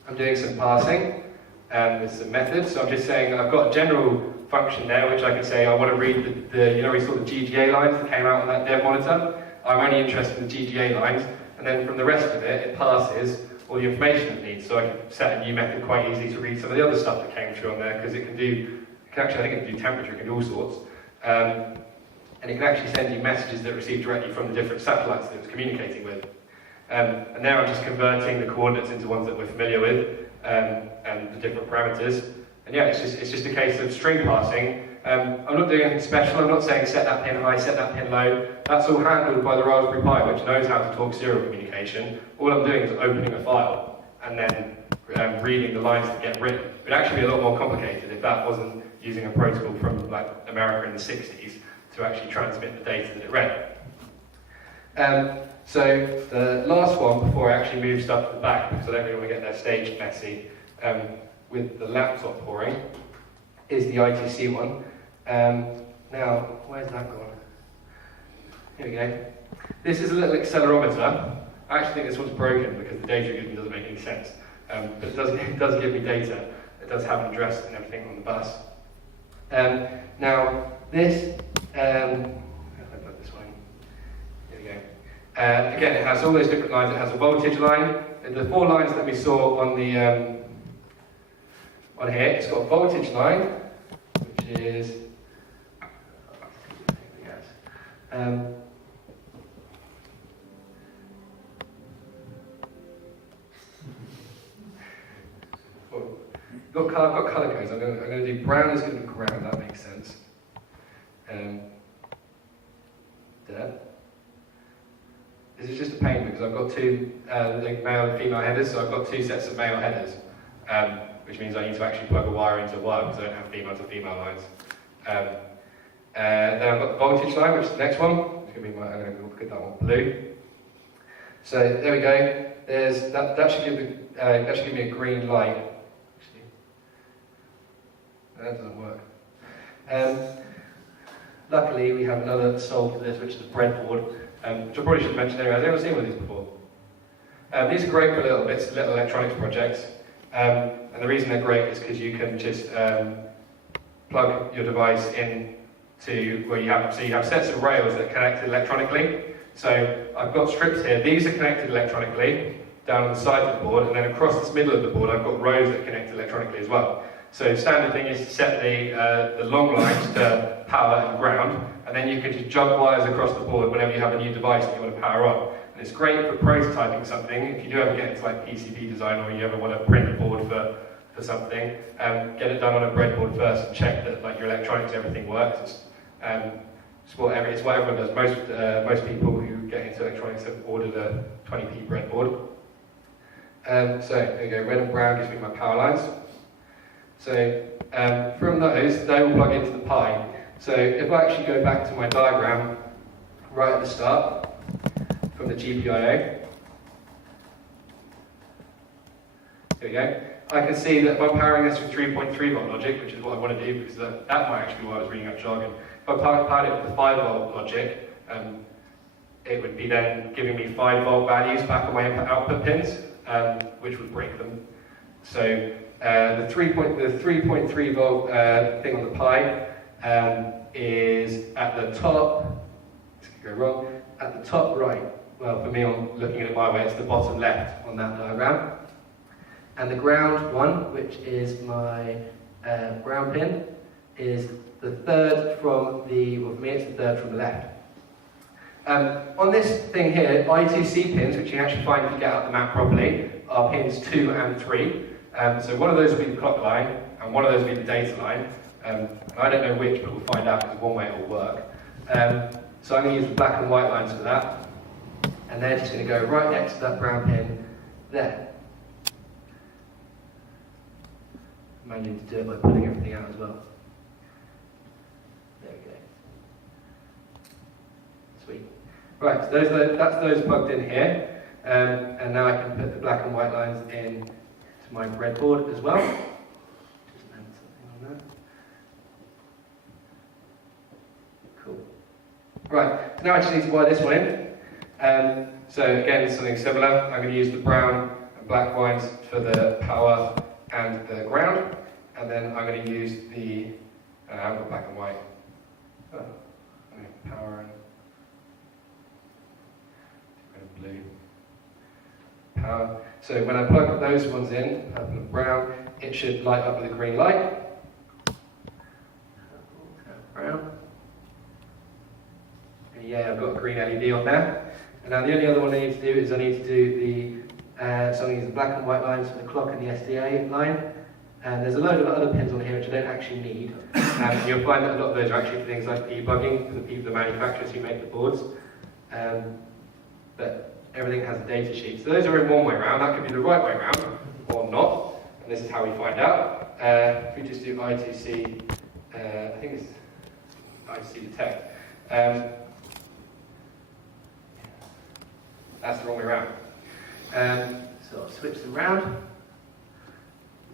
I'm doing some parsing with some methods. So I'm just saying I've got a general function there, which I can say I want to read the we saw the GGA lines that came out on that dev monitor. I'm only interested in the GGA lines, and then from the rest of it, it passes all the information it needs. So I can set a new method quite easily to read some of the other stuff that came through on there, because I think it can do temperature, it can do all sorts. And it can actually send you messages that it received directly from the different satellites that it's communicating with. And now I'm just converting the coordinates into ones that we're familiar with, and the different parameters. And yeah, it's just a case of string passing. I'm not doing anything special. I'm not saying set that pin high, set that pin low. That's all handled by the Raspberry Pi, which knows how to talk serial communication. All I'm doing is opening a file and then reading the lines that get written. It would actually be a lot more complicated if that wasn't using a protocol from like America in the 60s to actually transmit the data that it read. So the last one, before I actually move stuff to the back, because I don't really want to get their stage messy, with the laptop pouring, is the I2C one. Now, where's that gone? Here we go. This is a little accelerometer. I actually think this one's broken because the data it gives me doesn't make any sense. But it does give me data. It does have an address and everything on the bus. Now, this, how do I plug this one? Here we go. Again, it has all those different lines. It has a voltage line. And the 4 lines that we saw on the on here, it's got a voltage line, which is I've got colour codes. I'm going to do brown is going to be ground. That makes sense. There. This is just a pain because I've got 2 male and female headers, so I've got 2 sets of male headers, which means I need to actually plug a wire into a wire because I don't have female to female lines. Then I've got the voltage line, which is the next one. It's going to be I'm going to get that one blue. So there we go. There's that should give me a green light. Actually, that doesn't work. Luckily, we have another solve for this, which is a breadboard, which I probably should mention anyway. Has anyone seen one of these before? These are great for little bits, little electronics projects. And the reason they're great is because you can just plug your device in to where you have sets of rails that are connected electronically. So I've got strips here. These are connected electronically down on the side of the board, and then across this middle of the board, I've got rows that connect electronically as well. So the standard thing is to set the long lines to power and ground, and then you can just jump wires across the board whenever you have a new device that you want to power on. And it's great for prototyping something. If you do ever get into like PCB design, or you ever want to print a board for something, get it done on a breadboard first and check that like your electronics, everything works. It's what everyone does. Most people who get into electronics have ordered a 20p breadboard. So there you go. Red and brown gives me my power lines. So from those, they will plug into the Pi. So if I actually go back to my diagram right at the start, from the GPIO, here we go. I can see that if I'm powering this with 3.3 volt logic, which is what I want to do, because that might actually be why I was reading out jargon. If I powered it with the 5 volt logic, it would be then giving me 5 volt values back on my output pins, which would break them. So the 3.3 volt thing on the Pi is at the top. This could go wrong. At the top right. Well, for me, I'm looking at it my way. It's the bottom left on that diagram. And the ground one, which is my ground pin, is the third from the. Well, for me, it's the third from the left. On this thing here, I2C pins, which you actually find if you get out the map properly, are pins 2 and 3. So one of those will be the clock line, and one of those will be the data line. And I don't know which, but we'll find out because one way it will work. So I'm going to use the black and white lines for that. And they're just going to go right next to that brown pin there. I might need to do it by pulling everything out as well. There we go. Sweet. Right, so that's those plugged in here. And now I can put the black and white lines in to my breadboard as well. Just add something on there. Cool. Right, so now I just need to wire this one in. So again, it's something similar. I'm going to use the brown and black lines for the power and the ground, and then I'm going to use the I've got black and white. Power and blue. Power. So when I plug those ones in, purple and brown, it should light up with a green light. Brown. And yeah, I've got a green LED on there. And now the only other one I need to do is I need to do so I'm going to use the black and white lines for the clock and the SDA line. And there's a load of other pins on here which I don't actually need. And you'll find that a lot of those are actually for things like debugging for the manufacturers who make the boards. But everything has a data sheet. So those are in one way round. That could be the right way round or not. And this is how we find out. If we just do I2C, I think it's I2C detect. That's the wrong way around. So I'll switch them round.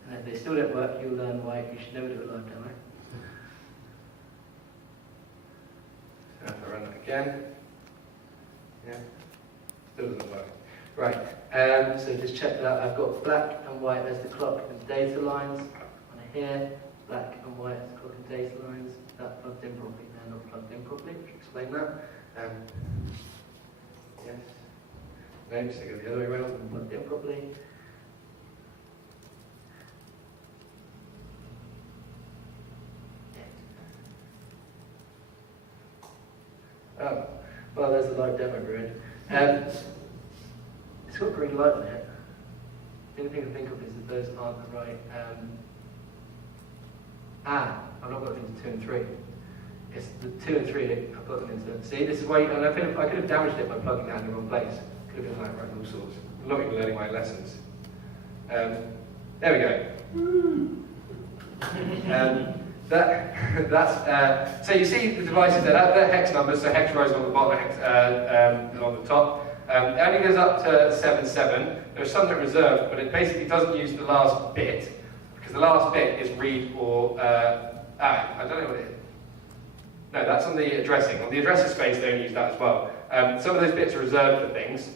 And if they still don't work, you'll learn why you should never do a live demo. So if I run that again, yeah, still doesn't work. Right, so just check that I've got black and white as the clock and data lines on here, black and white as the clock and data lines. That plugged in properly, now not plugged in properly. Explain that. Yes. No, just go the other way around and plugged in properly. Oh, well, there's the live demo brewing. It's got green light on it. The only thing I think of is that those aren't the right. I've not got them into 2 and 3. It's the 2 and 3 that I've got them into. See, this is why, and I could have damaged it by plugging that in the wrong place. Could have been like writing all sorts. I'm not even learning my lessons. There we go. So you see the devices there, they're hex numbers, so hex rows on the bottom and on the top. It only goes up to 77. There are some that are reserved, but it basically doesn't use the last bit, because the last bit is read or, I don't know what it is. No, that's on the addressing. On the addressing space, they only use that as well. Some of those bits are reserved for things.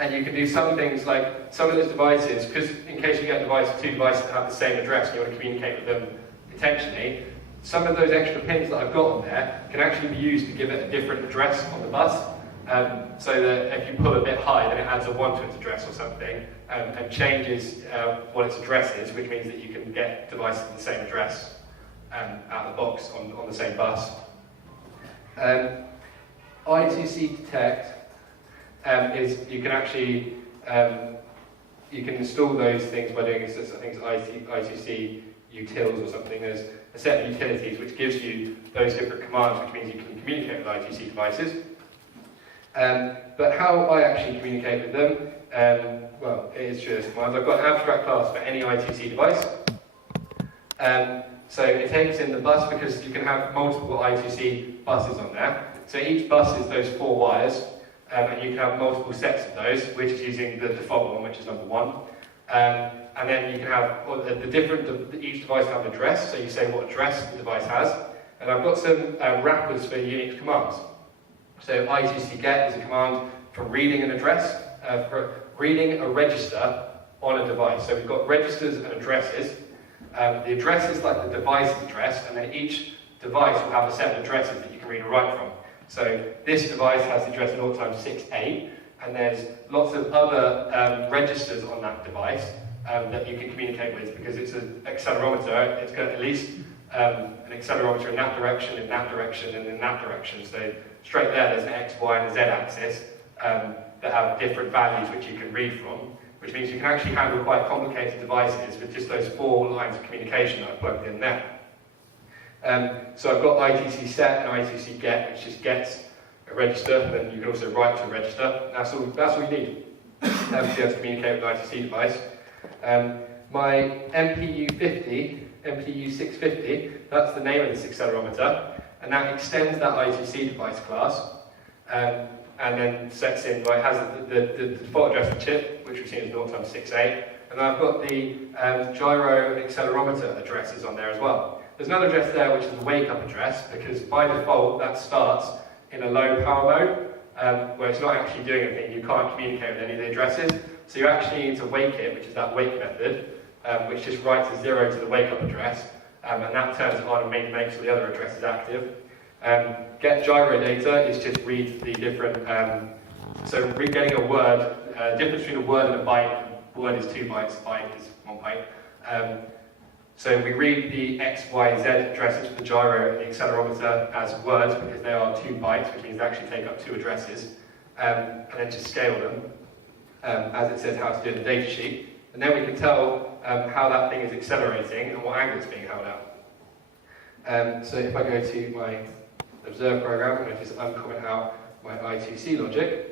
And you can do some things like some of those devices, because in case you get two devices that have the same address and you want to communicate with them intentionally, some of those extra pins that I've got on there can actually be used to give it a different address on the bus. So that if you pull a bit high, then it adds a 1 to its address or something, and changes what its address is, which means that you can get devices with the same address out of the box on the same bus. I2C detect is you can actually you can install those things by doing things I2C utils or something. There's a set of utilities which gives you those different commands, which means you can communicate with I2C devices. But how I actually communicate with them, well, it is through those commands. I've got an abstract class for any I2C device. So it takes in the bus because you can have multiple I2C buses on there. So each bus is those 4 wires. And you can have multiple sets of those, which is using the default one, which is number 1. And then you can have each device have an address, so you say what address the device has. And I've got some wrappers for Unix commands. So I2C get is a command for reading an address, for reading a register on a device. So we've got registers and addresses. The address is like the device's address, and then each device will have a set of addresses that you can read and write from. So this device has the address 0 times 6A, and there's lots of other registers on that device that you can communicate with, because it's an accelerometer. It's got at least an accelerometer in that direction, and in that direction. So straight there's an X, Y, and a Z axis that have different values which you can read from, which means you can actually handle quite complicated devices with just those 4 lines of communication that I've plugged in there. So I've got I2C set and I2C get, which just gets a register, and then you can also write to a register. That's all you need to be able to communicate with an I2C device. My MPU650, that's the name of this accelerometer, and that extends that I2C device class, and then sets in, well, it has the default address of the chip, which we've seen is 0 times 6A, and then I've got the gyro and accelerometer addresses on there as well. There's another address there which is the wake-up address, because by default that starts in a low power mode, where it's not actually doing anything. You can't communicate with any of the addresses, so you actually need to wake it, which is that wake method, which just writes a 0 to the wake-up address, and that turns it on and makes all the other addresses active. Get gyro data is just read the different, so getting a word, difference between a word and a byte. A word is 2 bytes, a byte is 1 byte. So we read the X, Y, Z addresses for the gyro and the accelerometer as words, because they are 2 bytes, which means they actually take up 2 addresses. and then just scale them as it says how to do in the data sheet. And then we can tell how that thing is accelerating and what angle it's being held at. So if I go to my observe program, I'm going to just uncomment out my I2C logic.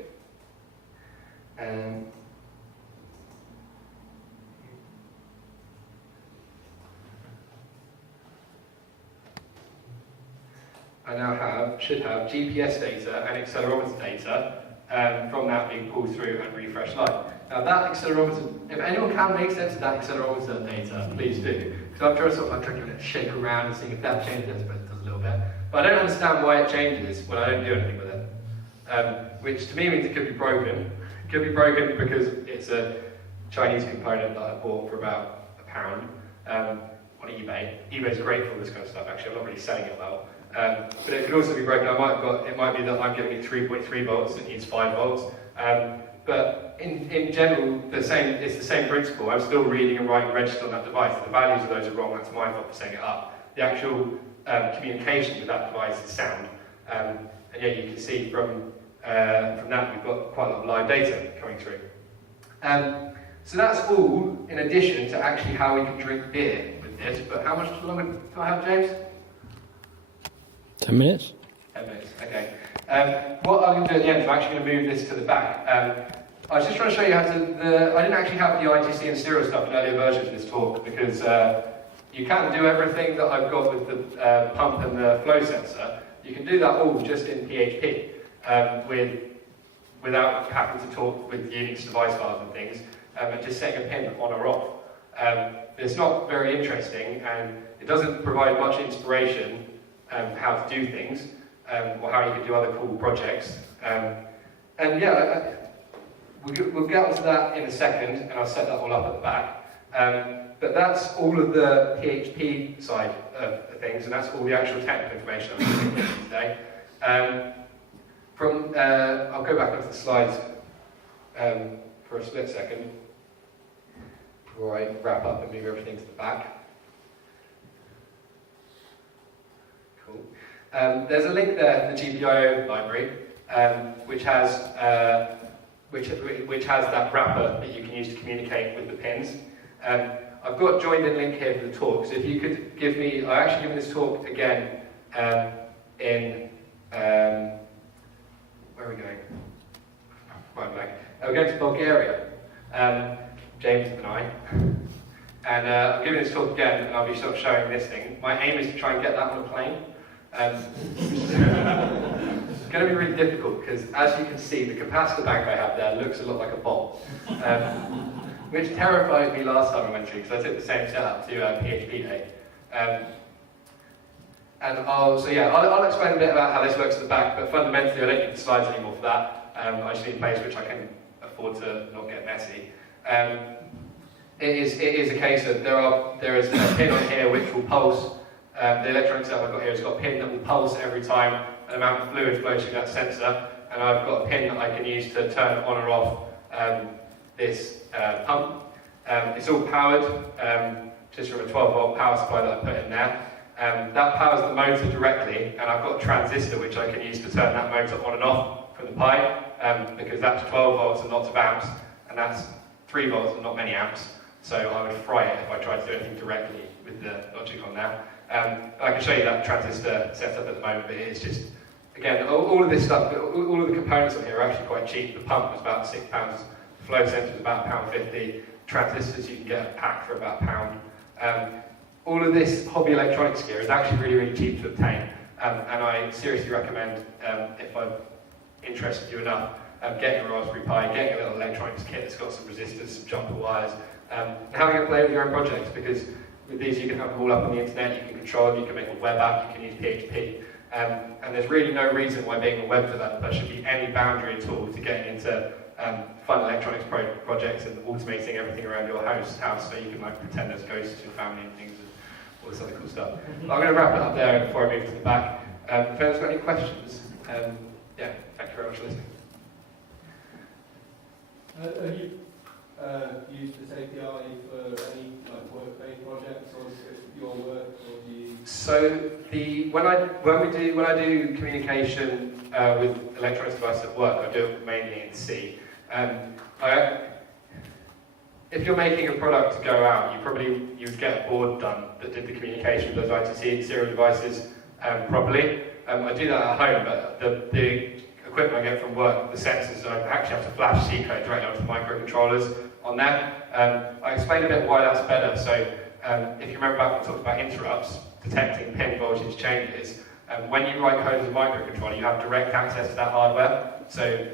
I now should have GPS data and accelerometer data from that being pulled through and refreshed live. Now that accelerometer, if anyone can make sense of that accelerometer data, please do. Because I'm trying to sort of trying to give it a shake around and seeing if that changes, I suppose it does a little bit. But I don't understand why it changes when I don't do anything with it. Which to me means it could be broken. It could be broken because it's a Chinese component that I bought for about £1 on eBay. eBay's great for all this kind of stuff, actually. I'm not really selling it well. But it could also be broken. It might be that I'm giving it 3.3 volts, it needs 5 volts. But in general, it's the same principle. I'm still reading and writing registered on that device. The values of those are wrong, that's my fault for setting it up. The actual communication with that device is sound. And yeah, you can see from that we've got quite a lot of live data coming through. So that's all in addition to actually how we can drink beer with this. But how much longer do I have, James? 10 minutes? 10 minutes, okay. What I'm going to do at the end is I'm actually going to move this to the back. I was just trying to show you how to... I didn't actually have the I2C and serial stuff in earlier versions of this talk because you can't do everything that I've got with the pump and the flow sensor. You can do that all just in PHP without having to talk with Unix device files and things and just setting a pin on or off. It's not very interesting and it doesn't provide much inspiration how to do things, or how you can do other cool projects. And yeah, we'll get onto that in a second, and I'll set that all up at the back. But that's all of the PHP side of things, and that's all the actual technical information I'm going to give you today. I'll go back onto the slides for a split second before I wrap up and move everything to the back. Cool. There's a link there to the GPIO library, which has that wrapper that you can use to communicate with the pins. I've got a joined in link here for the talk, so if you could give me, I've actually given this talk again in, where are we going? Right blank. We're going to Bulgaria, James and I. And I'm giving this talk again, and I'll be sort of showing this thing. My aim is to try and get that on a plane. It's going to be really difficult because, as you can see, the capacitor bank I have there looks a lot like a bomb, which terrified me last time I went through because I took the same setup to PHP Day. I'll explain a bit about how this works at the back, but fundamentally I don't need the slides anymore for that. I just need a place which I can afford to not get messy. It is a case of there is a pin on here which will pulse. The electronic setup I've got here has got a pin that will pulse every time an amount of fluid flows through that sensor, and I've got a pin that I can use to turn on or off this pump. It's all powered just from a 12-volt power supply that I put in there. That powers the motor directly, and I've got a transistor which I can use to turn that motor on and off from the Pi, because that's 12 volts and lots of amps, and that's 3 volts and not many amps, so I would fry it if I tried to do anything directly with the logic on there. I can show you that transistor setup at the moment, but it's just, again, all of this stuff, all of the components on here are actually quite cheap. The pump was about £6, the flow sensor was about £1.50, transistors you can get a pack for about £1. All of this hobby electronics gear is actually really, really cheap to obtain, and I seriously recommend, if I've interested you enough, getting a Raspberry Pi, getting a little electronics kit that's got some resistors, some jumper wires, and having a play with your own projects, because with these you can have them all up on the internet, you can control them, you can make a web app, you can use PHP, and there's really no reason why being a web developer should be any boundary at all to getting into fun electronics projects and automating everything around your house so you can like pretend there's ghosts to your family and things and all this other cool stuff. But I'm going to wrap it up there before I move to the back. If anyone's got any questions, yeah, thank you very much for listening. use this API for any like work-based projects, or is it your work, or do you? So when I do communication with electronics devices at work, I do it mainly in C. If you're making a product to go out, you'd get a board done that did the communication with those I2C serial devices properly. I do that at home, but the equipment I get from work, the sensors, I actually have to flash C code directly onto the microcontrollers on that. I explained a bit why that's better. So if you remember back when we talked about interrupts, detecting pin voltage changes, when you write code as a microcontroller, you have direct access to that hardware. So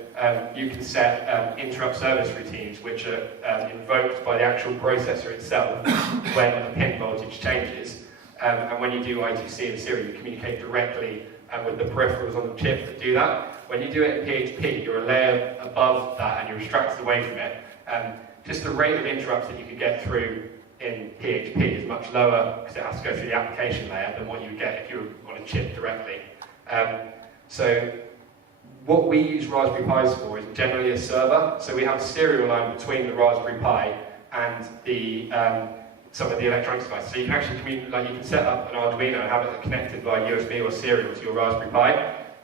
you can set interrupt service routines, which are invoked by the actual processor itself when a pin voltage changes. And when you do I2C and serial, you communicate directly with the peripherals on the chip that do that. When you do it in PHP, you're a layer above that and you're abstracted away from it. Just the rate of interrupts that you could get through in PHP is much lower because it has to go through the application layer than what you would get if you were on a chip directly. So what we use Raspberry Pis for is generally a server. So we have a serial line between the Raspberry Pi and the some of the electronics devices. So you can actually you can set up an Arduino and have it connected via USB or serial to your Raspberry Pi.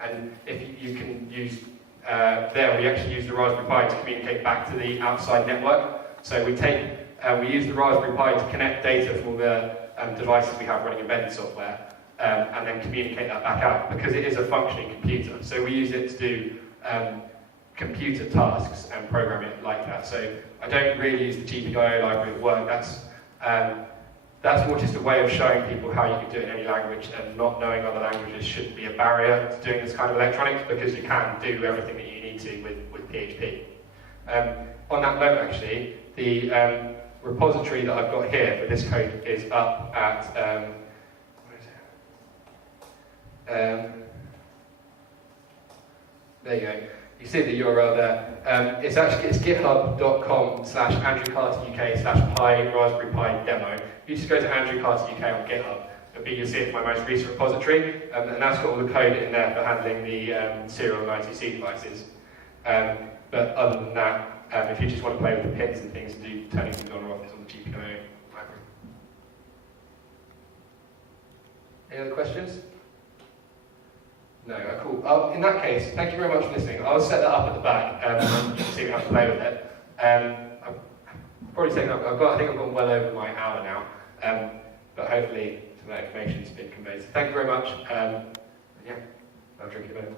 And if you can use we actually use the Raspberry Pi to communicate back to the outside network. So we use the Raspberry Pi to connect data from all the devices we have running embedded software, and then communicate that back out because it is a functioning computer. So we use it to do computer tasks and program it like that. So I don't really use the GPIO library at work. That's more just a way of showing people how you can do it in any language, and not knowing other languages shouldn't be a barrier to doing this kind of electronics because you can do everything that you need to with PHP. On that note, actually, the repository that I've got here for this code is up at there you go. You see the URL there. It's github.com/AndrewCarterUK/Pi Raspberry Pi demo. You just go to Andrew Carter UK on GitHub, you'll see it's my most recent repository, and that's got all the code in there for handling the serial and I2C devices. But other than that, if you just want to play with the pins and things and do turning things on or off, it's on the GPIO library. Any other questions? No, cool. In that case, thank you very much for listening. I'll set that up at the back, and you can see how to play with it. I've probably taken up, I think I've gone well over my hour now, but hopefully some of that information's been conveyed. So thank you very much. Yeah, I'll drink it a bit.